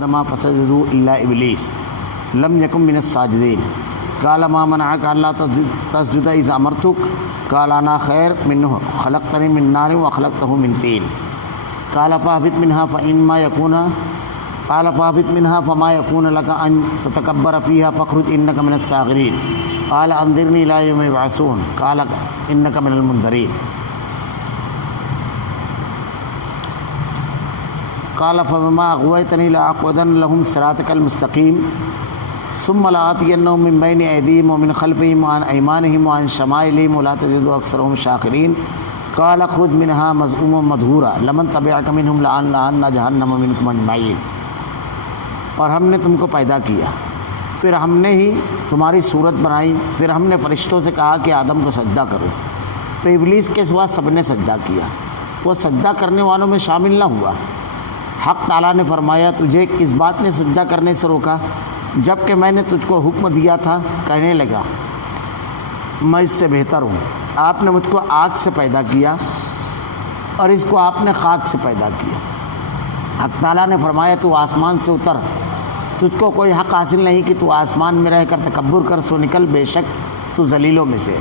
آدم فسجدوا الا ابلیس لم یکن من الساجدین قال ما منعک الا تسجد اذ امرتک قال انا خیر منہ خلقتنی من نار وخلقتہ من طین قال فاهبط منها فما يكون لك ان تتكبر فيها فاخرج انك من الصاغرين قال انظرني الى يوم يبعثون قال انك من المنذرين قال فبما اغويتني لاقعدن لهم صراطك المستقيم ثم لآتينهم من بين ايديهم ومن خلفهم وعن ايمانهم وعن شمائلهم ولا تجد اكثرهم شاكرين قال اخرج منها مذءوما مدحورا لمن تبعك منهم لأملأن جهنم منكم اجمعين۔ اور ہم نے تم کو پیدا کیا، پھر ہم نے ہی تمہاری صورت بنائی، پھر ہم نے فرشتوں سے کہا کہ آدم کو سجدہ کرو، تو ابلیس کے سوا سب نے سجدہ کیا، وہ سجدہ کرنے والوں میں شامل نہ ہوا۔ حق تعالیٰ نے فرمایا تجھے کس بات نے سجدہ کرنے سے روکا؟ جب کہ میں نے تجھ کو حکم دیا تھا، کہنے لگا میں اس سے بہتر ہوں۔ آپ نے مجھ کو آگ سے پیدا کیا اور اس کو آپ نے خاک سے پیدا کیا۔ حق تعالیٰ نے فرمایا تو آسمان سے اتر، تجھ کو کوئی حق حاصل نہیں کہ تو آسمان میں رہ کر تکبر کر، سو نکل، بے شک تو ذلیلوں میں سے۔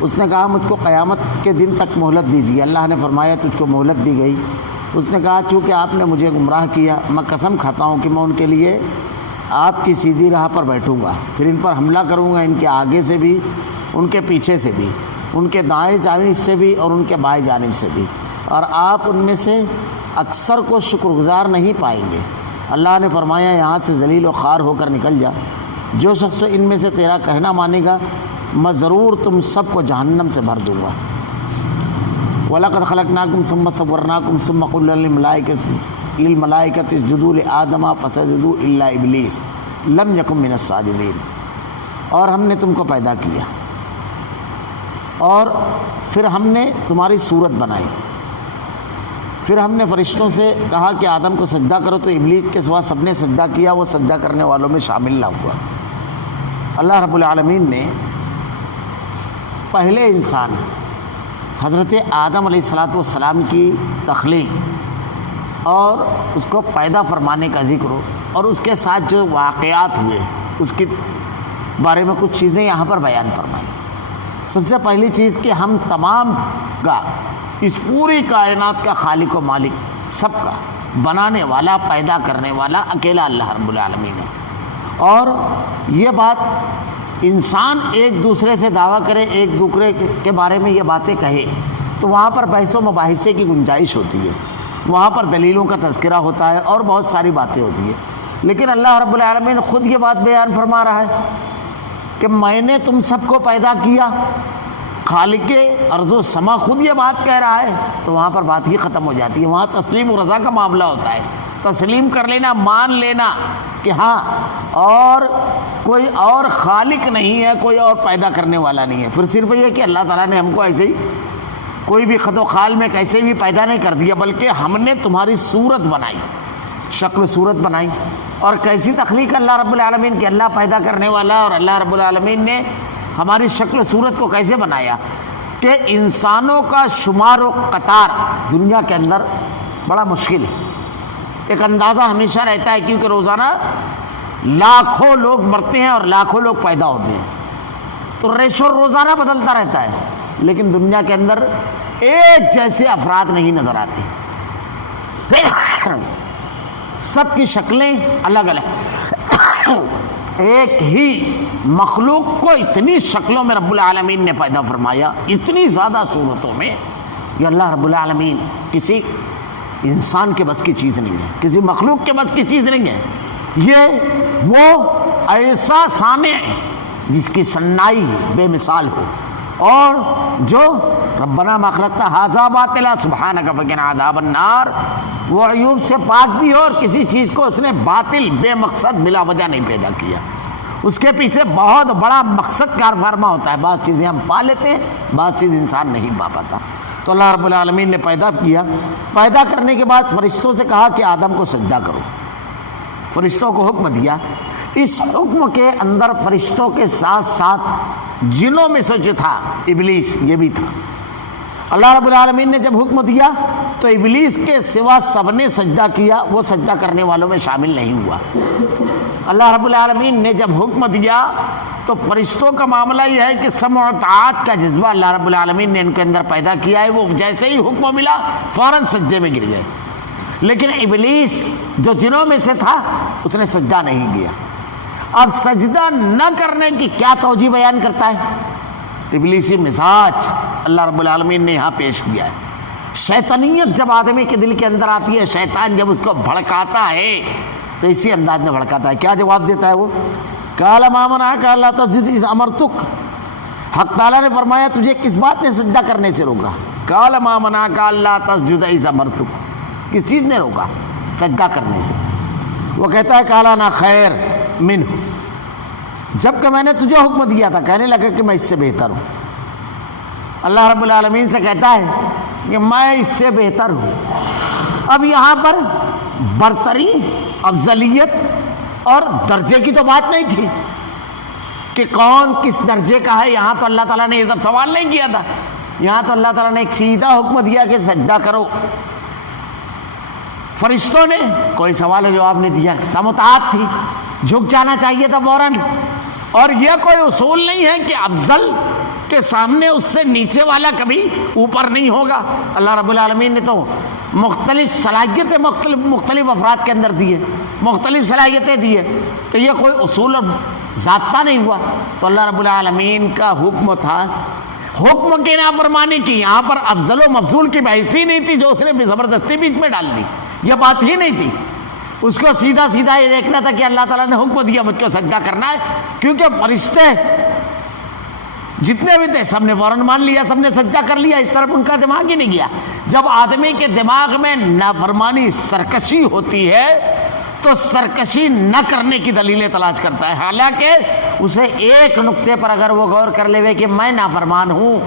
اس نے کہا مجھ کو قیامت کے دن تک مہلت دیجیے۔ اللہ نے فرمایا تجھ کو مہلت دی گئی۔ اس نے کہا چونکہ آپ نے مجھے گمراہ کیا، میں قسم کھاتا ہوں کہ میں ان کے لیے آپ کی سیدھی راہ پر بیٹھوں گا، پھر ان پر حملہ کروں گا، ان کے آگے سے بھی، ان کے پیچھے سے بھی، ان کے دائیں جانب سے بھی اور ان کے بائیں جانب سے بھی، اور آپ ان میں سے اکثر کو شکر گزار نہیں پائیں گے۔ اللہ نے فرمایا یہاں سے ذلیل و خوار ہو کر نکل جا، جو شخص ان میں سے تیرا کہنا مانے گا میں ضرور تم سب کو جہنم سے بھر دوں گا۔ وَلَقَدْ خَلَقْنَاكُمْ ثُمَّ صَوَّرْنَاكُمْ ثُمَّ قُلْنَا لِلْمَلَائِكَةِ اسْجُدُوا لِآدَمَ فَسَجَدُوا إِلَّا إِبْلِيسَ لَمْ يَكُن مِّنَ السَّاجِدِينَ۔ اور ہم نے تم کو پیدا کیا اور پھر ہم نے تمہاری صورت بنائی، پھر ہم نے فرشتوں سے کہا کہ آدم کو سجدہ کرو، تو ابلیس کے سوا سب نے سجدہ کیا، وہ سجدہ کرنے والوں میں شامل نہ ہوا۔ اللہ رب العالمین نے پہلے انسان حضرت آدم علیہ السلام کی تخلیق اور اس کو پیدا فرمانے کا ذکر ہو، اور اس کے ساتھ جو واقعات ہوئے اس کے بارے میں کچھ چیزیں یہاں پر بیان فرمائی۔ سب سے پہلی چیز کہ ہم تمام کا، اس پوری کائنات کا خالق و مالک، سب کا بنانے والا، پیدا کرنے والا اکیلا اللہ رب العالمین ہے۔ اور یہ بات انسان ایک دوسرے سے دعویٰ کرے، ایک دوسرے کے بارے میں یہ باتیں کہے، تو وہاں پر بحث و مباحثے کی گنجائش ہوتی ہے، وہاں پر دلیلوں کا تذکرہ ہوتا ہے اور بہت ساری باتیں ہوتی ہیں۔ لیکن اللہ رب العالمین خود یہ بات بیان فرما رہا ہے کہ میں نے تم سب کو پیدا کیا، خالق ارض و سما خود یہ بات کہہ رہا ہے، تو وہاں پر بات ہی ختم ہو جاتی ہے۔ وہاں تسلیم و رضا کا معاملہ ہوتا ہے، تسلیم کر لینا، مان لینا کہ ہاں اور کوئی اور خالق نہیں ہے، کوئی اور پیدا کرنے والا نہیں ہے۔ پھر صرف یہ کہ اللہ تعالیٰ نے ہم کو ایسے ہی کوئی بھی خط و خال میں کیسے بھی پیدا نہیں کر دیا، بلکہ ہم نے تمہاری صورت بنائی، شکل صورت بنائی۔ اور کیسی تخلیق اللہ رب العالمین کی، اللہ پیدا کرنے والا، اور اللہ رب العالمین نے ہماری شکل صورت کو کیسے بنایا کہ انسانوں کا شمار و قطار دنیا کے اندر بڑا مشکل ہے۔ ایک اندازہ ہمیشہ رہتا ہے کیونکہ روزانہ لاکھوں لوگ مرتے ہیں اور لاکھوں لوگ پیدا ہوتے ہیں، تو ریشو روزانہ بدلتا رہتا ہے، لیکن دنیا کے اندر ایک جیسے افراد نہیں نظر آتے، سب کی شکلیں الگ الگ۔ ایک ہی مخلوق کو اتنی شکلوں میں رب العالمین نے پیدا فرمایا، اتنی زیادہ صورتوں میں، یہ اللہ رب العالمین کسی انسان کے بس کی چیز نہیں ہے، کسی مخلوق کے بس کی چیز نہیں ہے۔ یہ وہ ایسا صانع جس کی صنائی بے مثال ہو، اور جو ربنا ما خلقت ھذا باطلا سبحانک فقنا عذاب النار، وہ عیوب سے پاک بھی ہو، اور کسی چیز کو اس نے باطل، بے مقصد، بلا وجہ نہیں پیدا کیا۔ اس کے پیچھے بہت بڑا مقصد کار فرما ہوتا ہے۔ بعض چیزیں ہم پا لیتے ہیں، بعض چیز انسان نہیں پا پاتا۔ تو اللہ رب العالمین نے پیدا کیا، پیدا کرنے کے بعد فرشتوں سے کہا کہ آدم کو سجدہ کرو، فرشتوں کو حکم دیا۔ اس حکم کے اندر فرشتوں کے ساتھ ساتھ جنوں میں سے جو تھا ابلیس، یہ بھی تھا۔ اللہ رب العالمین نے جب حکم دیا تو ابلیس کے سوا سب نے سجدہ کیا، وہ سجدہ کرنے والوں میں شامل نہیں ہوا۔ اللہ رب العالمین نے جب حکم دیا تو فرشتوں کا معاملہ یہ ہے کہ سمع و اطاعت کا جذبہ اللہ رب العالمین نے ان کے اندر پیدا کیا ہے، وہ جیسے ہی حکم ملا فوراً سجدے میں گر گئے۔ لیکن ابلیس جو جنوں میں سے تھا اس نے سجدہ نہیں کیا۔ اب سجدہ نہ کرنے کی کیا توجیہ بیان کرتا ہے؟ ابلیسی مزاج اللہ رب العالمین نے یہاں پیش کیا ہے۔ شیطانیت جب آدمی کے دل کے اندر آتی ہے، شیطان جب اس کو بھڑکاتا ہے تو اسی انداز میں بھڑکاتا ہے۔ کیا جواب دیتا ہے وہ؟ قال ما منعک الا تسجد اذ امرتک، حق تعالیٰ نے فرمایا تجھے کس بات نے سجدہ کرنے سے روکا؟ قال ما منعک الا تسجد اذ امرتک، کس چیز نے روکا سجدہ کرنے سے؟ وہ کہتا ہے قال انا خیر منہ، جب کہ میں نے تجھے حکم دیا تھا کہنے لگا کہ میں اس سے بہتر ہوں۔ اللہ رب العالمین سے کہتا ہے کہ میں اس سے بہتر ہوں۔ اب یہاں پر برتری، افضلیت اور درجے کی تو بات نہیں تھی کہ کون کس درجے کا ہے، یہاں تو اللہ تعالیٰ نے یہ سب سوال نہیں کیا تھا، یہاں تو اللہ تعالیٰ نے ایک سیدھا حکم دیا کہ سجدہ کرو۔ فرشتوں نے کوئی سوال و جواب نہیں دیا، سماعت تھی، جھک جانا چاہیے تھا فوراً۔ اور یہ کوئی اصول نہیں ہے کہ افضل کے سامنے اس سے نیچے والا کبھی اوپر نہیں ہوگا۔ اللہ رب العالمین نے تو مختلف صلاحیتیں مختلف افراد کے اندر دی ہے، مختلف صلاحیتیں دی ہے، تو یہ کوئی اصول اور ضابطہ نہیں ہوا۔ تو اللہ رب العالمین کا حکم تھا، حکم کی نافرمانی کی، یہاں پر افضل و مفضول کی بحث ہی نہیں تھی جو اس نے زبردستی بیچ میں ڈال دی، یہ بات ہی نہیں تھی۔ اس کو سیدھا سیدھا یہ دیکھنا تھا کہ اللہ تعالیٰ نے حکم دیا مجھ کو سجدہ کرنا ہے، کیونکہ فرشتے جتنے بھی تھے سب نے فوراً مان لیا، سب نے سجدہ کر لیا، اس طرف ان کا دماغ ہی نہیں گیا۔ جب آدمی کے دماغ میں نافرمانی، سرکشی ہوتی ہے تو سرکشی نہ کرنے کی دلیلیں تلاش کرتا ہے، حالانکہ اسے ایک نقطے پر اگر وہ غور کر لے کہ میں نافرمان ہوں،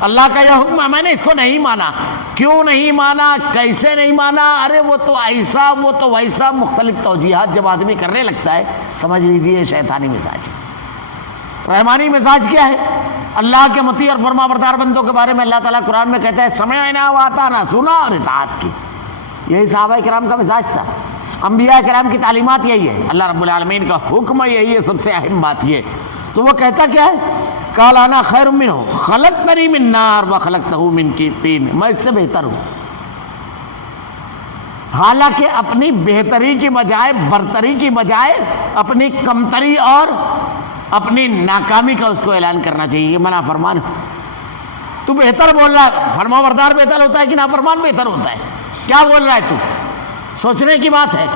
اللہ کا یہ حکم ہے، میں نے اس کو نہیں مانا، کیوں نہیں مانا، کیسے نہیں مانا، ارے وہ تو ایسا، وہ تو ویسا، مختلف توجیہات جب آدمی کرنے لگتا ہے سمجھ لیجیے شیطانی مزاج۔ رحمانی مزاج کیا ہے؟ اللہ کے مطیع اور فرما بردار بندوں کے بارے میں اللہ تعالیٰ قرآن میں کہتا ہے سمعنا واطعنا، سنا اور اطاعت کی۔ یہی صحابہ کرام کا مزاج تھا، انبیاء کرام کی تعلیمات یہی ہے، اللہ رب العالمین کا حکم یہی ہے، سب سے اہم بات یہ۔ تو وہ کہتا کیا ہے؟ قال انا خیر منہ خلقتنی من نار وخلقتہ من طین، میں اس سے بہتر ہوں۔ حالانکہ اپنی بہتری کی بجائے، برتری کی بجائے اپنی کمتری اور اپنی ناکامی کا اس کو اعلان کرنا چاہیے کہ میں نافرمان ہوں۔ تو بہتر بول رہا ہے، فرما بردار بہتر ہوتا ہے کہ نافرمان بہتر ہوتا ہے؟ کیا بول رہا ہے تو؟ سوچنے کی بات ہے۔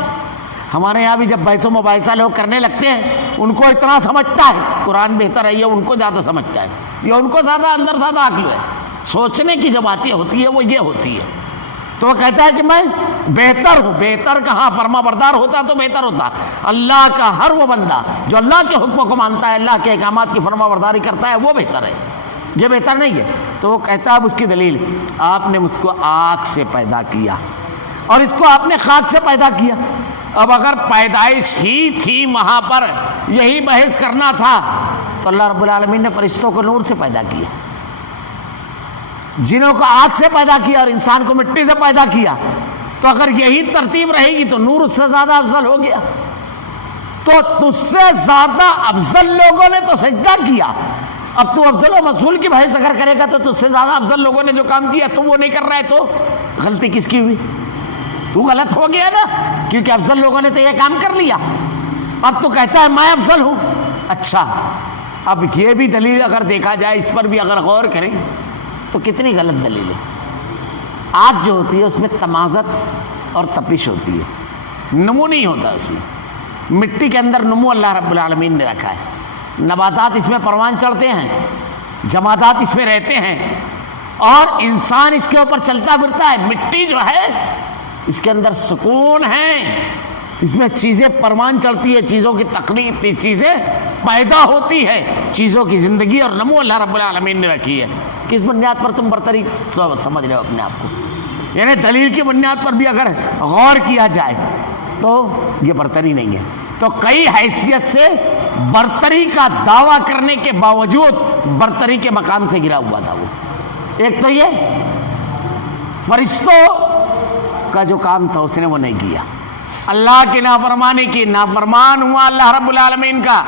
ہمارے یہاں بھی جب بحث و مباحثہ لوگ کرنے لگتے ہیں ان کو اتنا سمجھتا ہے قرآن بہتر ہے، یہ ان کو زیادہ سمجھتا ہے، یہ ان کو زیادہ اندر زیادہ عقل ہے۔ سوچنے کی جو باتیں ہوتی ہے وہ یہ ہوتی ہے۔ تو وہ کہتا ہے کہ میں بہتر ہوں۔ بہتر کہاں؟ فرما بردار ہوتا تو بہتر ہوتا۔ اللہ کا ہر وہ بندہ جو اللہ کے حکموں کو مانتا ہے، اللہ کے احکامات کی فرما برداری کرتا ہے، وہ بہتر ہے، یہ بہتر نہیں ہے۔ تو وہ کہتا ہے اب اس کی دلیل، آپ نے مجھ کو آگ سے پیدا کیا اور اس کو آپ نے خاک سے پیدا کیا۔ اب اگر پیدائش ہی تھی وہاں پر یہی بحث کرنا تھا تو اللہ رب العالمین نے فرشتوں کو نور سے پیدا کیا، جنوں کو آگ سے پیدا کیا اور انسان کو مٹی سے پیدا کیا۔ تو اگر یہی ترتیب رہے گی تو نور اس سے زیادہ افضل ہو گیا۔ تو تجھ سے زیادہ افضل لوگوں نے تو سجدہ کیا، اب تو افضل و مفضول کی بحث اگر کرے گا تو تجھ سے زیادہ افضل لوگوں نے جو کام کیا تو وہ نہیں کر رہا ہے، تو غلطی کس کی ہوئی؟ تو غلط ہو گیا نا، کیونکہ افضل لوگوں نے تو یہ کام کر لیا، اب تو کہتا ہے میں افضل ہوں۔ اچھا، اب یہ بھی دلیل اگر دیکھا جائے، اس پر بھی اگر غور کریں تو کتنی غلط دلیل ہے۔ آگ جو ہوتی ہے اس میں تمازت اور تپش ہوتی ہے، نمو نہیں ہوتا اس میں۔ مٹی کے اندر نمو اللہ رب العالمین نے رکھا ہے، نباتات اس میں پروان چڑھتے ہیں، جمادات اس میں رہتے ہیں، اور انسان اس کے اوپر چلتا پھرتا ہے۔ مٹی جو ہے اس کے اندر سکون ہے، اس میں چیزیں پروان چڑھتی ہے، چیزوں کی تخلیق، چیزیں پیدا ہوتی ہے، چیزوں کی زندگی اور نمو اللہ رب العالمین نے رکھی ہے۔ کس بنیاد پر تم برتری سمجھ رہے ہو اپنے آپ کو؟ یعنی دلیل کی بنیاد پر بھی اگر غور کیا جائے تو یہ برتری نہیں ہے۔ تو کئی حیثیت سے برتری کا دعویٰ کرنے کے باوجود برتری کے مقام سے گرا ہوا تھا وہ۔ ایک تو یہ فرشتوں کا جو کام تھا اس نے وہ نہیں کیا، اللہ کی نافرمانی کی، نافرمان ہوا اللہ رب العالمین کا۔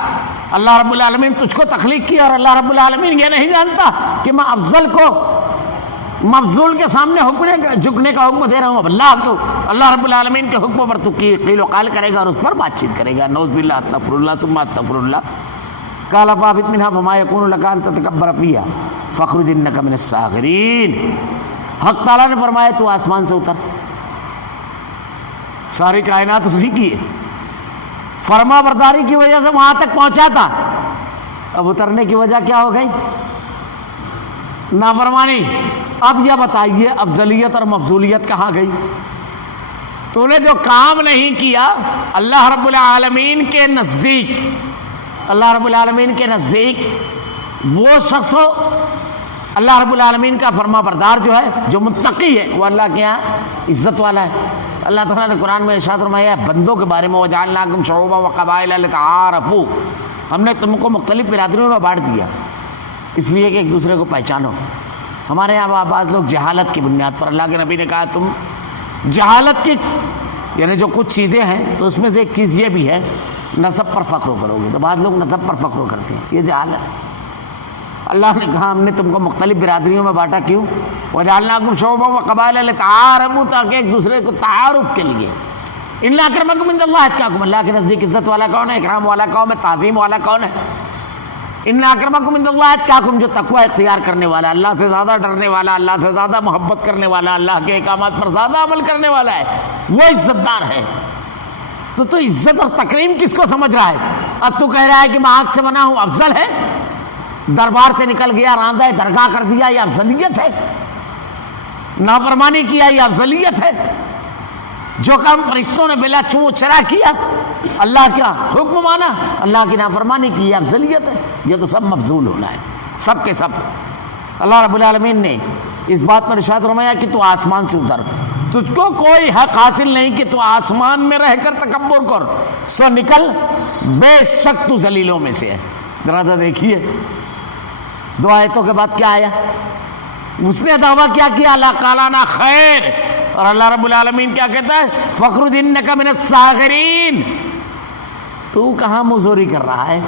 اللہ رب العالمین تجھ کو تخلیق کیا اور اللہ رب العالمین یہ نہیں جانتا کہ میں افضل کو مفضول کے سامنے جھکنے کا حکم دے رہا ہوں اللہ کو، اللہ رب العالمین کے حکموں پر تو قیل و قال کرے گا اور اس پر بات چیت کرے گا۔ نعوذ باللہ، استغفر اللہ ثم استغفر اللہ۔ قال فاهبط منها فما يكون لك ان تتكبر فيها فاخرج انك من الصاغرين۔ حق تعالیٰ نے فرمایا تو آسمان سے اتر، ساری کائنات اسی کی ہے، فرما برداری کی وجہ سے وہاں تک پہنچا تھا، اب اترنے کی وجہ کیا ہو گئی؟ نافرمانی۔ اب یہ بتائیے افضلیت اور مفضولیت کہاں گئی؟ تو نے جو کام نہیں کیا اللہ رب العالمین کے نزدیک، اللہ رب العالمین کے نزدیک وہ شخص ہو، اللہ رب العالمین کا فرما بردار جو ہے، جو متقی ہے، وہ اللہ کے یہاں عزت والا ہے۔ اللہ تعالیٰ نے قرآن میں ارشاد فرمایا ہے بندوں کے بارے میں، وَجَعَلْنَاكُمْ شُعُوبًا وَقَبَائِلَ لِتَعَارَفُوا، ہم نے تم کو مختلف برادریوں میں بانٹ دیا اس لیے کہ ایک دوسرے کو پہچانو۔ ہمارے یہاں بعض لوگ جہالت کی بنیاد پر، اللہ کے نبی نے کہا تم جہالت کی، یعنی جو کچھ چیزیں ہیں تو اس میں سے ایک چیز یہ بھی ہے نسب پر فخر کرو گے، تو بعض لوگ نسب پر فخر کرتے ہیں، یہ جہالت ہے۔ اللہ نے کہا ہم نے تم کو مختلف برادریوں میں بانٹا، کیوں؟ وَجَعَلْنَاكُمْ شُعُوبًا وَقَبَائِلَ لِتَعَارَفُوا، تاکہ ایک دوسرے کو تعارف کے لیے۔ إِنَّ أَكْرَمَكُمْ عِندَ اللَّهِ أَتْقَاكُمْ، اللہ کے نزدیک عزت والا کون ہے؟ اکرام والا کون ہے؟ تعظیم والا کون ہے؟ إِنَّ أَكْرَمَكُمْ عِندَ اللَّهِ أَتْقَاكُمْ، جو تقوی اختیار کرنے والا، اللہ سے زیادہ ڈرنے والا، اللہ سے زیادہ محبت کرنے والا، اللہ کے احکامات پر زیادہ عمل کرنے والا ہے، وہ عزت دار ہے۔ تو عزت اور تکریم کس کو سمجھ رہا ہے؟ اب تو کہہ رہا ہے کہ میں آگ سے بنا ہوں، افضل ہے؟ دربار سے نکل گیا، راندہ درگاہ کر دیا، یہ افضلیت ہے؟ نافرمانی کیا، یہ افضلیت ہے؟ جو کام فرشتوں نے بلا چو چرا کیا، اللہ کا حکم مانا، اللہ کی نافرمانی کی، یہ افضلیت ہے؟ یہ تو سب مفضول ہونا ہے، سب کے سب۔ اللہ رب العالمین نے اس بات پر ارشاد فرمایا کہ تو آسمان سے اتر، تجھ کو کوئی حق حاصل نہیں کہ تو آسمان میں رہ کر تکبر کر، سو نکل، بے شک تو ذلیلوں میں سے ہے۔ ذرا دیکھیے دو آیتوں کے بعد کیا آیا؟ اس نے دعویٰ کیا اللہ قالانا خیر، اور اللہ رب العالمین کیا کہتا ہے؟ فخرج انک من الصاغرین۔ تو کہاں مزوری کر رہا ہے؟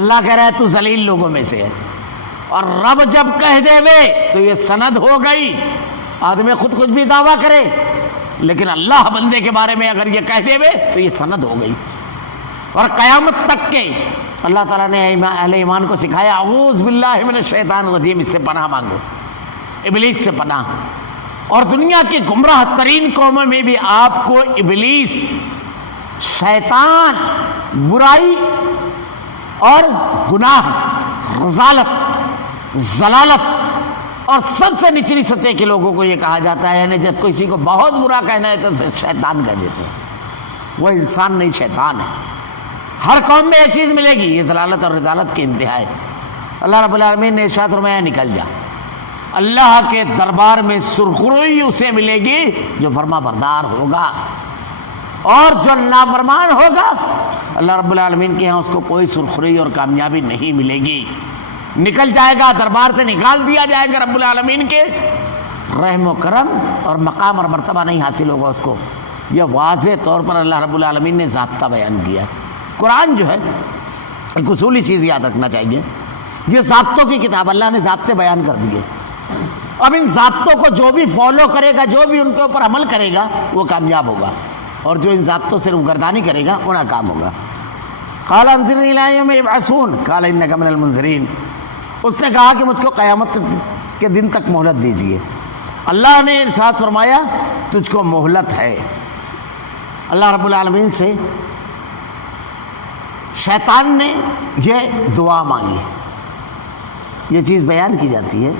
اللہ کہہ رہا ہے تو ذلیل لوگوں میں سے ہے، اور رب جب کہہ دے وے تو یہ سند ہو گئی۔ آدمی خود کچھ بھی دعویٰ کرے لیکن اللہ بندے کے بارے میں اگر یہ کہہ دے وے تو یہ سند ہو گئی، اور قیامت تک کے اللہ تعالیٰ نے اہل ایمان کو سکھایا اعوذ باللہ من الشیطان الرجیم، اس سے پناہ مانگو، ابلیس سے پناہ۔ اور دنیا کی گمراہ ترین قوموں میں بھی آپ کو ابلیس، شیطان، برائی اور گناہ، رذالت، ضلالت اور سب سے نچلی سطح کے لوگوں کو یہ کہا جاتا ہے، یعنی جب کسی کو بہت برا کہنا ہے تو پھر شیطان کہہ دیتے ہیں، وہ انسان نہیں شیطان ہے۔ ہر قوم میں یہ چیز ملے گی، یہ ضلالت اور رذالت کی انتہا ہے۔ اللہ رب العالمین نے ارشاد فرمایا نکل جا، اللہ کے دربار میں سرخروئی اسے ملے گی جو فرما بردار ہوگا، اور جو نافرمان ہوگا اللہ رب العالمین کے ہاں اس کو کوئی سرخروئی اور کامیابی نہیں ملے گی۔ نکل جائے گا، دربار سے نکال دیا جائے گا، رب العالمین کے رحم و کرم اور مقام اور مرتبہ نہیں حاصل ہوگا اس کو۔ یہ واضح طور پر اللہ رب العالمین نے ضابطہ بیان کیا۔ قرآن جو ہے ایک اصولی چیز یاد رکھنا چاہیے، یہ ضابطوں کی کتاب، اللہ نے ضابطے بیان کر دیے۔ اب ان ضابطوں کو جو بھی فالو کرے گا، جو بھی ان کے اوپر عمل کرے گا وہ کامیاب ہوگا، اور جو ان ضابطوں سے روگردانی کرے گا وہ ناکام ہوگا۔ قال انظرنی الی یوم یبعثون قال انک من المنظرین، اس نے کہا کہ مجھ کو قیامت کے دن تک مہلت دیجیے۔ اللہ نے ارشاد فرمایا تجھ کو مہلت ہے۔ اللہ رب العالمین سے شیطان نے یہ دعا مانگی، یہ چیز بیان کی جاتی ہے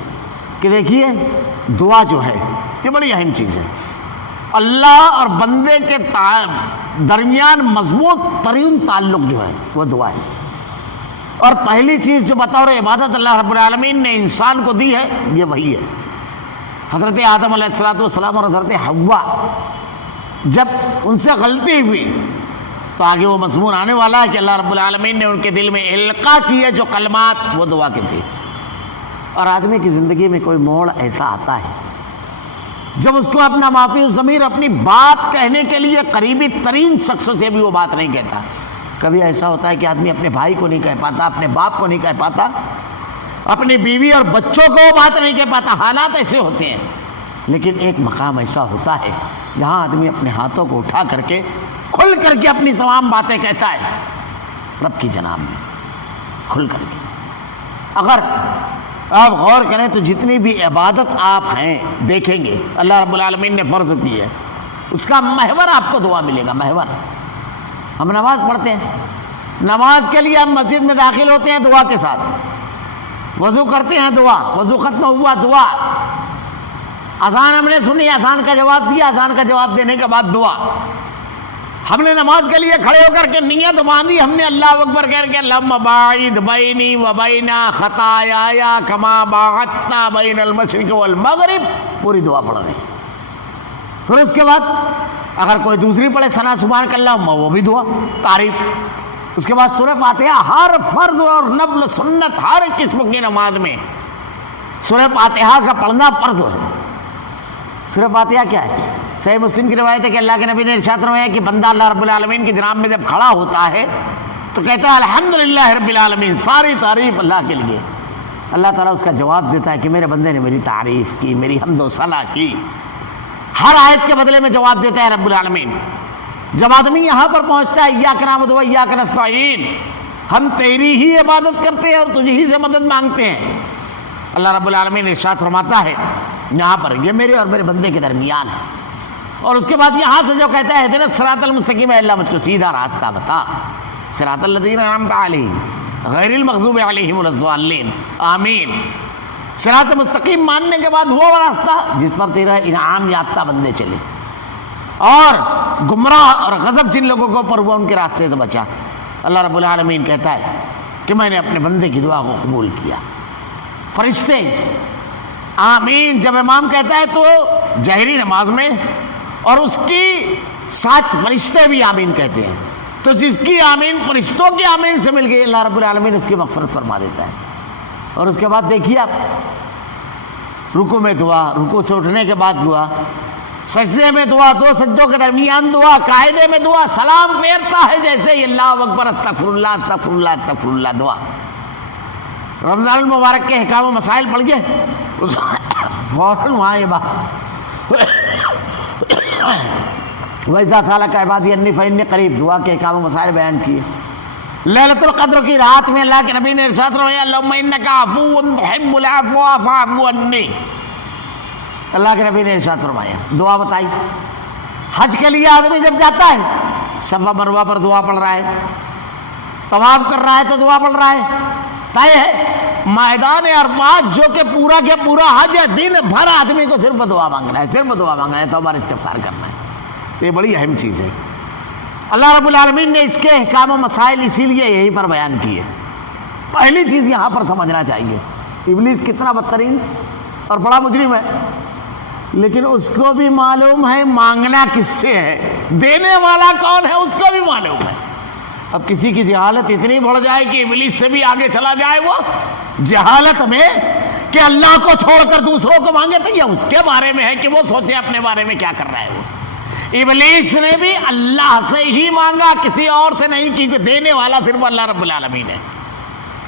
کہ دیکھیے دعا جو ہے یہ بڑی اہم چیز ہے، اللہ اور بندے کے درمیان مضبوط ترین تعلق جو ہے وہ دعا ہے، اور پہلی چیز جو بطور عبادت اللہ رب العالمین نے انسان کو دی ہے یہ وہی ہے۔ حضرت آدم علیہ السلام اور حضرت حوا جب ان سے غلطی ہوئی تو آگے وہ مضمون آنے والا ہے کہ اللہ رب العالمین نے ان کے دل میں القاء کیے جو کلمات، وہ دعا کے تھے۔ اور آدمی کی زندگی میں کوئی موڑ ایسا آتا ہے جب اس کو اپنا معافی الضمیر اپنی بات کہنے کے لیے قریبی ترین شخص سے بھی وہ بات نہیں کہتا. کبھی ایسا ہوتا ہے کہ آدمی اپنے بھائی کو نہیں کہہ پاتا, اپنے باپ کو نہیں کہہ پاتا, اپنی بیوی اور بچوں کو وہ بات نہیں کہہ پاتا. حالات ایسے ہوتے ہیں, لیکن ایک مقام ایسا ہوتا ہے جہاں آدمی اپنے ہاتھوں کو اٹھا کر کے کھل کر کے اپنی تمام باتیں کہتا ہے رب کی جناب میں, کھل کر کے. اگر آپ غور کریں تو جتنی بھی عبادت آپ ہیں دیکھیں گے اللہ رب العالمین نے فرض کی ہے, اس کا محور آپ کو دعا ملے گا. محور, ہم نماز پڑھتے ہیں, نماز کے لیے ہم مسجد میں داخل ہوتے ہیں دعا کے ساتھ, وضو کرتے ہیں دعا, وضو ختم ہوا دعا, اذان ہم نے سنی, اذان کا جواب دیا, اذان کا جواب دینے کے بعد دعا. ہم نے نماز کے لیے کھڑے ہو کر کے نیت باندھی, ہم نے اللہ اکبر کہہ کے اللہم باعد بینی و بین خطایای کما باعدت بین المشرق والمغرب, پوری دعا پڑھ رہے ہیں. پھر اس کے بعد اگر کوئی دوسری پڑھے ثنا سبحانک اللہم, وہ بھی دعا تعریف. اس کے بعد سورہ فاتحہ, ہر فرض اور نفل سنت ہر قسم کی نماز میں سورہ فاتحہ کا پڑھنا فرض ہے. سورہ فاتحہ کیا ہے؟ صحیح مسلم کی روایت ہے کہ اللہ کے نبی نے ارشاد فرمایا کہ بندہ اللہ رب العالمین کی جناب میں جب کھڑا ہوتا ہے تو کہتا ہے الحمدللہ رب العالمین, ساری تعریف اللہ کے لیے. اللہ تعالیٰ اس کا جواب دیتا ہے کہ میرے بندے نے میری تعریف کی, میری حمد و ثنا کی. ہر آیت کے بدلے میں جواب دیتا ہے رب العالمین. جب آدمی یہاں پر پہنچتا ہے ایاک نعبد و ایاک نستعین, ہم تیری ہی عبادت کرتے ہیں اور تجھ ہی سے مدد مانگتے ہیں, اللہ رب العالمین ارشاد فرماتا ہے یہاں پر یہ میرے اور میرے بندے کے درمیان ہے. اور اس کے بعد یہاں سے جو کہتا ہے اہدنا الصراط المستقیم, اے اللہ مجھ کو سیدھا راستہ بتا, صراط الذین انعمت علیہم غیر المغضوب علیہم ولا الضالین, آمین. صراط مستقیم ماننے کے بعد وہ راستہ جس پر تیرا انعام یافتہ بندے چلے, اور گمراہ اور غضب جن لوگوں کے اوپر ہوا ان کے راستے سے بچا. اللہ رب العالمین کہتا ہے کہ میں نے اپنے بندے کی دعا کو قبول کیا. فرشتے آمین جب امام کہتا ہے تو جہری نماز میں, اور اس کی ساتھ فرشتے بھی آمین کہتے ہیں, تو جس کی آمین فرشتوں کی آمین سے مل گئی اللہ رب العالمین اس کی مغفرت فرما دیتا ہے. اور اس کے بعد دیکھیے آپ رکوع میں دعا, رکوع سے اٹھنے کے بعد دعا, سجدے میں دعا, دو سجدوں کے درمیان دعا, قاعدے میں دعا, سلام پھیرتا ہے جیسے ہی اللہ اکبر استغفر اللہ استغفر اللہ استغفر اللہ دعا. رمضان المبارک کے احکام و مسائل پڑھ گئے, فوراً وہاں یہ بات وَإِذَا سَأَلَكَ عِبَادِي عَنِّي فَإِنِّي قَرِيبٌ دعا کے احکام و مسائل بیان کیے. لیلۃ القدر کی رات میں اللہ کے نبی نے ارشاد فرمایا اللہم انک عفو تحب العفو فاعف عنی, اللہ کے نبی نے ارشاد فرمایا. دعا بتائی. حج کے لیے آدمی جب جاتا ہے صفا مروہ پر دعا پڑھ رہا ہے, طواف کر رہا ہے تو دعا پڑھ رہا ہے. طے ہے میدان عرفات جو کہ پورا کے پورا حج ہے, دن بھر آدمی کو صرف دعا مانگنا ہے, صرف دعا مانگنا ہے, توبہ استغفار کرنا ہے. تو یہ بڑی اہم چیز ہے. اللہ رب العالمین نے اس کے احکام و مسائل اسی لیے یہیں پر بیان کیے. پہلی چیز یہاں پر سمجھنا چاہیے ابلیس کتنا بدترین اور بڑا مجرم ہے, لیکن اس کو بھی معلوم ہے مانگنا کس سے ہے, دینے والا کون ہے اس کو بھی معلوم ہے. اب کسی کی جہالت اتنی بڑھ جائے کہ ابلیس سے بھی آگے چلا جائے وہ جہالت میں کہ اللہ کو چھوڑ کر دوسروں کو مانگے, تو یہ اس کے بارے میں ہے کہ وہ سوچے اپنے بارے میں کیا کر رہا ہے. وہ ابلیس نے بھی اللہ سے ہی مانگا, کسی اور سے نہیں, کیونکہ دینے والا صرف اللہ رب العالمین ہے.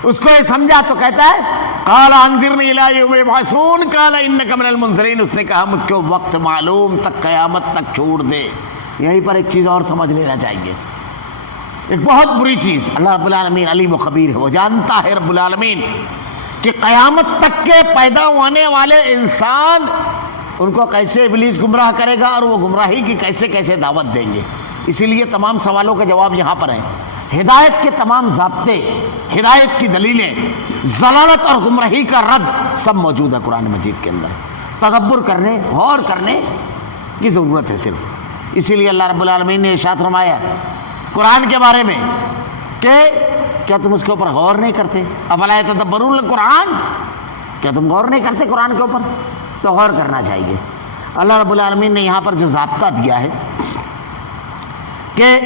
اس کو یہ سمجھا تو کہتا ہے قال انذرنی الی یوم یبعثون قال انک من المنذرین, اس نے کہا مجھ کو وقت معلوم تک قیامت تک چھوڑ دے. یہیں پر ایک چیز اور سمجھ لینا چاہیے, ایک بہت بری چیز. اللہ رب العالمین علیم و خبیر ہے, وہ جانتا ہے رب العالمین کہ قیامت تک کے پیدا ہونے والے انسان ان کو کیسے ابلیس گمراہ کرے گا اور وہ گمراہی کی کیسے کیسے دعوت دیں گے. اسی لیے تمام سوالوں کے جواب یہاں پر ہیں. ہدایت کے تمام ضابطے, ہدایت کی دلیلیں, ضلالت اور گمراہی کا رد سب موجود ہے قرآن مجید کے اندر. تدبر کرنے, غور کرنے کی ضرورت ہے صرف. اسی لیے اللہ رب العالمین نے ارشاد فرمایا قرآن کے بارے میں کہ کیا تم اس کے اوپر غور نہیں کرتے, افلا یتدبرون القرآن, کیا تم غور نہیں کرتے قرآن کے اوپر؟ تو غور کرنا چاہیے. اللہ رب العالمین نے یہاں پر جو ضابطہ دیا ہے کہ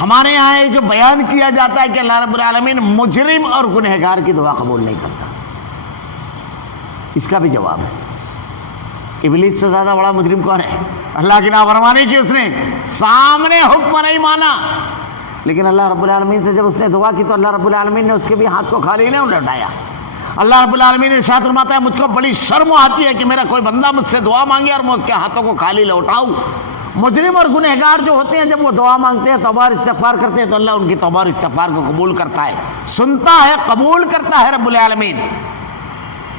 ہمارے یہاں جو بیان کیا جاتا ہے کہ اللہ رب العالمین مجرم اور گنہگار کی دعا قبول نہیں کرتا. اس کا بھی جواب ہے. ابلیس سے زیادہ بڑا مجرم کون ہے؟ اللہ کی نافرمانی کی اس نے، سامنے حکم نہیں مانا. لیکن اللہ رب العالمین سے جب اس نے دعا کی تو اللہ رب العالمین نے اس کے بھی ہاتھ کو خالی نہیں لوٹایا. اللہ رب العالمین نے ارشاد فرماتا ہے مجھ کو بڑی شرم آتی ہے کہ میرا کوئی بندہ مجھ سے دعا مانگے اور میں اس کے ہاتھوں کو خالی لوٹاؤں. مجرم اور گنہگار جو ہوتے ہیں جب وہ دعا مانگتے ہیں توبہ اور استغفار کرتے ہیں تو اللہ ان کی توبہ اور استغفار کو قبول کرتا ہے، سنتا ہے، قبول کرتا ہے رب العالمین.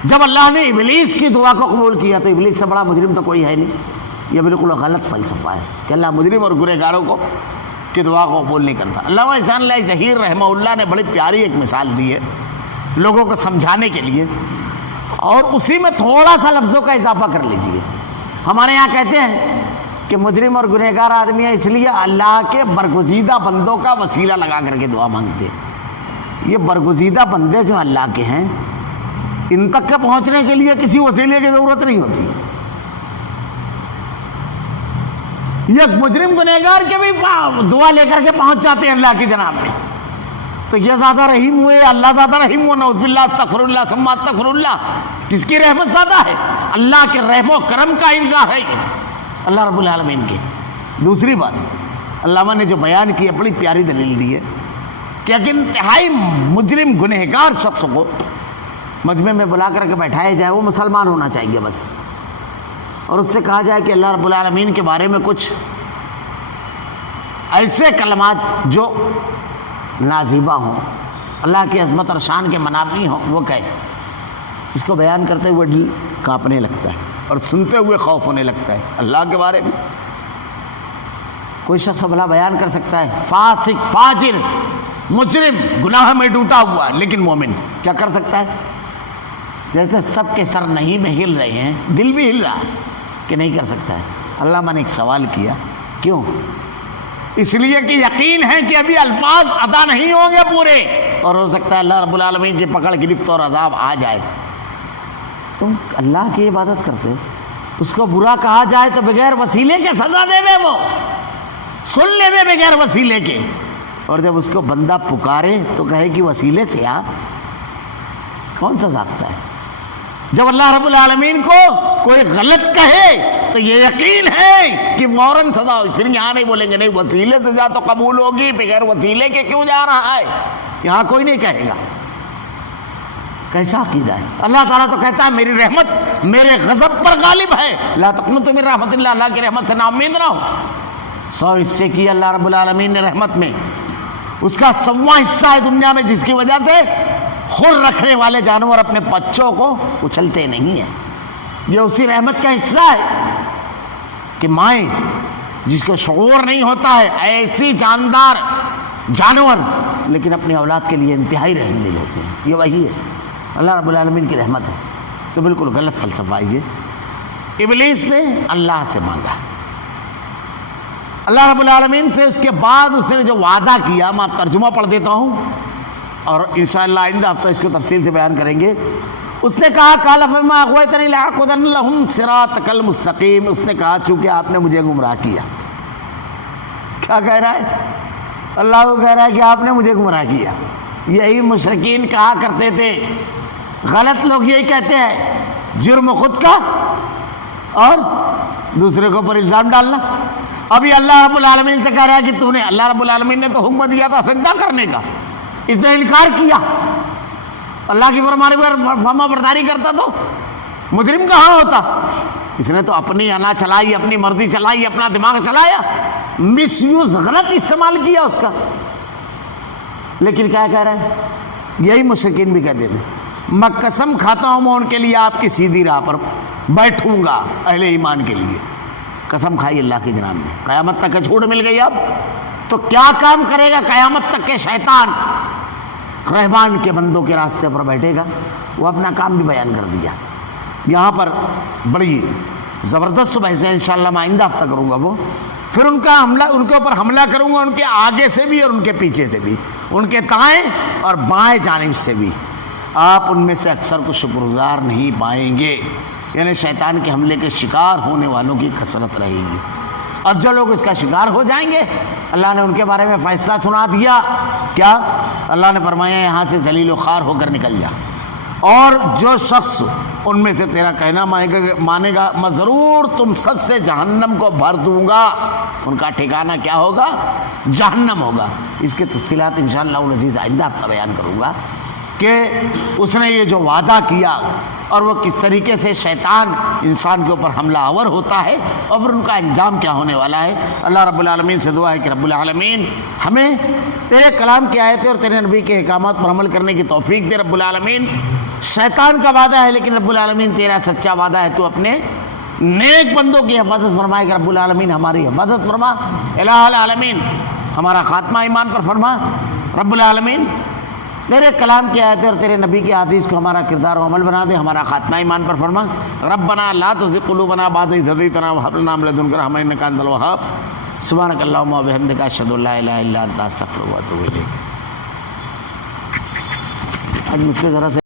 جب اللہ نے ابلیس کی دعا کو قبول کیا تو ابلیس سے بڑا مجرم تو کوئی ہے نہیں. یہ بالکل غلط فلسفہ ہے کہ اللہ مجرم اور گنہگاروں کو کی دعا کو قبول نہیں کرتا. علامہ احسان اللہ ظہیر رحمہ اللہ نے بڑی پیاری ایک مثال دی ہے لوگوں کو سمجھانے کے لیے، اور اسی میں تھوڑا سا لفظوں کا اضافہ کر لیجئے. ہمارے یہاں کہتے ہیں کہ مجرم اور گنہگار آدمی ہے اس لیے اللہ کے برگزیدہ بندوں کا وسیلہ لگا کر کے دعا مانگتے ہیں. یہ برگزیدہ بندے جو اللہ کے ہیں ان تک کے پہنچنے کے لیے کسی وسیلے کی ضرورت نہیں ہوتی. یہ مجرم گنہگار کے بھی دعا لے کر کے پہنچ جاتے ہیں اللہ کی جناب میں. تو یہ زیادہ رحیم ہوئے، اللہ زیادہ رحیم ہوا، نعوذ باللہ، استغفر اللہ ثم استغفر اللہ. کس کی رحمت زیادہ ہے؟ اللہ کے رحم و کرم کا انکار ہے اللہ رب العالمین کے. دوسری بات علامہ نے جو بیان کی ہے بڑی پیاری دلیل دی ہے کہ اگر انتہائی مجرم گنہگار شخص کو مجمع میں بلا کر کے بیٹھایا جائے، وہ مسلمان ہونا چاہیے بس، اور اس سے کہا جائے کہ اللہ رب العالمین کے بارے میں کچھ ایسے کلمات جو نازیبہ ہوں، اللہ کی عظمت اور شان کے منافی ہوں، وہ کہے. اس کو بیان کرتے ہوئے دل کانپنے لگتا ہے اور سنتے ہوئے خوف ہونے لگتا ہے اللہ کے بارے میں. کوئی شخص بھلا بیان کر سکتا ہے فاسق، فاجر، مجرم، گناہ میں ڈوبا ہوا لیکن مومن، کیا کر سکتا ہے؟ جیسے سب کے سر نہیں میں ہل رہے ہیں، دل بھی ہل رہا ہے کہ نہیں کر سکتا ہے. علامہ نے ایک سوال کیا، کیوں؟ اس لیے کہ یقین ہے کہ ابھی الفاظ ادا نہیں ہوں گے پورے، اور ہو سکتا ہے اللہ رب العالمین کی پکڑ، گرفت اور عذاب آ جائے. تم اللہ کی عبادت کرتے ہو، اس کو برا کہا جائے تو بغیر وسیلے کے سزا دے میں، وہ سن لے میں بغیر وسیلے کے، اور جب اس کو بندہ پکارے تو کہے کہ وسیلے سے آ، کون سا ضابطہ ہے؟ جب اللہ رب العالمین کو کوئی غلط کہے تو یہ یقین ہے کہ فوراً سزا. پھر یہاں نہیں بولیں گے نہیں وسیلے سے جا تو قبول ہوگی، بغیر وسیلے کے کیوں جا رہا ہے، یہاں کوئی نہیں کہے گا. کیسا عقیدہ ہے؟ اللہ تعالیٰ تو کہتا ہے میری رحمت میرے غضب پر غالب ہے، لا تقنطوا من رحمت اللہ، اللہ کی رحمت سے نا امید نہ ہو. 100 حصے کی اللہ رب العالمین نے رحمت میں، اس کا 100واں حصہ ہے دنیا میں، جس کی وجہ سے خود رکھنے والے جانور اپنے بچوں کو اچھلتے نہیں ہیں. یہ اسی رحمت کا حصہ ہے کہ مائیں جس کو شعور نہیں ہوتا ہے، ایسی جاندار جانور لیکن اپنی اولاد کے لیے انتہائی رحم دل ہوتے ہیں. یہ وہی ہے، اللہ رب العالمین کی رحمت ہے. تو بالکل غلط فلسفہ ہے یہ. ابلیس نے اللہ سے مانگا، اللہ رب العالمین سے، اس کے بعد اس نے جو وعدہ کیا، میں ترجمہ پڑھ دیتا ہوں اور انشاءاللہ آئندہ ہفتہ اس کو تفصیل سے بیان کریں گے. اس نے کہا قال فبما اغويتني لأقعدن لهم صراطك المستقيم. اس نے کہا چونکہ آپ نے مجھے گمراہ کیا. کیا کہہ رہا ہے؟ اللہ کو کہہ رہا ہے کہ آپ نے مجھے گمراہ کیا. یہی مشرکین کہا کرتے تھے، غلط لوگ یہی کہتے ہیں، جرم خود کا اور دوسرے کے اوپر الزام ڈالنا. ابھی اللہ رب العالمین سے کہہ رہا ہے کہ تو نے، اللہ رب العالمین نے تو حکم دیا تھا سجدہ کرنے کا، اس نے انکار کیا. اللہ کی فرمانی پر فرما برداری کرتا تو مجرم کہاں ہوتا؟ اس نے تو اپنی انا چلائی، اپنی مرضی چلائی، اپنا دماغ چلایا، مس یوز، غلط استعمال کیا اس کا. لیکن کیا کہہ رہا ہے؟ یہی مشرکین بھی کہتے تھے، میں قسم کھاتا ہوں میں ان کے لیے آپ کی سیدھی راہ پر بیٹھوں گا، اہل ایمان کے لیے. قسم کھائی اللہ کی جناب میں. قیامت تک چھوٹ مل گئی. اب تو کیا کام کرے گا قیامت تک کے شیطان؟ رحمان کے بندوں کے راستے پر بیٹھے گا. وہ اپنا کام بھی بیان کر دیا. یہاں پر بڑی زبردست بحث ہے، انشاءاللہ میں آئندہ ہفتہ کروں گا وہ. پھر ان کا حملہ، ان کے اوپر حملہ کروں گا، ان کے آگے سے بھی اور ان کے پیچھے سے بھی، ان کے دائیں اور بائیں جانب سے بھی. آپ ان میں سے اکثر کو شکر گزار نہیں پائیں گے. یعنی شیطان کے حملے کے شکار ہونے والوں کی کثرت رہے گی. اور جو لوگ اس کا شکار ہو جائیں گے، اللہ نے ان کے بارے میں فیصلہ سنا دیا. کیا؟ اللہ نے فرمایا یہاں سے ذلیل و خوار ہو کر نکل جا. اور جو شخص ان میں سے تیرا کہنا مانے گا میں ضرور تم سب سے جہنم کو بھر دوں گا. ان کا ٹھکانہ کیا ہوگا؟ جہنم ہوگا. اس کے تفصیلات انشاءاللہ العزیز آئندہ ہفتہ بیان کروں گا کہ اس نے یہ جو وعدہ کیا اور وہ کس طریقے سے شیطان انسان کے اوپر حملہ آور ہوتا ہے اور پھر ان کا انجام کیا ہونے والا ہے. اللہ رب العالمین سے دعا ہے کہ رب العالمین ہمیں تیرے کلام کی آیتیں اور تیرے نبی کے احکامات پر عمل کرنے کی توفیق دے. رب العالمین شیطان کا وعدہ ہے لیکن رب العالمین تیرا سچا وعدہ ہے, تو اپنے نیک بندوں کی حفاظت فرمائے کہ رب العالمین ہماری حفاظت فرما. الہ العالمین ہمارا خاتمہ ایمان پر فرما. رب العالمین تیرے کلام کی آیتیں اور تیرے نبی کی حدیث کو ہمارا کردار و عمل بنا دے, ہمارا خاتمہ ایمان پر فرما. ربنا لا تزغ قلوبنا بعد إذ هديتنا وهب لنا من لدنك رحمة إنك أنت الوهاب. سبحانك اللهم وبحمدك أشهد أن لا إله إلا أنت أستغفرك وأتوب إليك. آج مجھ پہ ذرا سے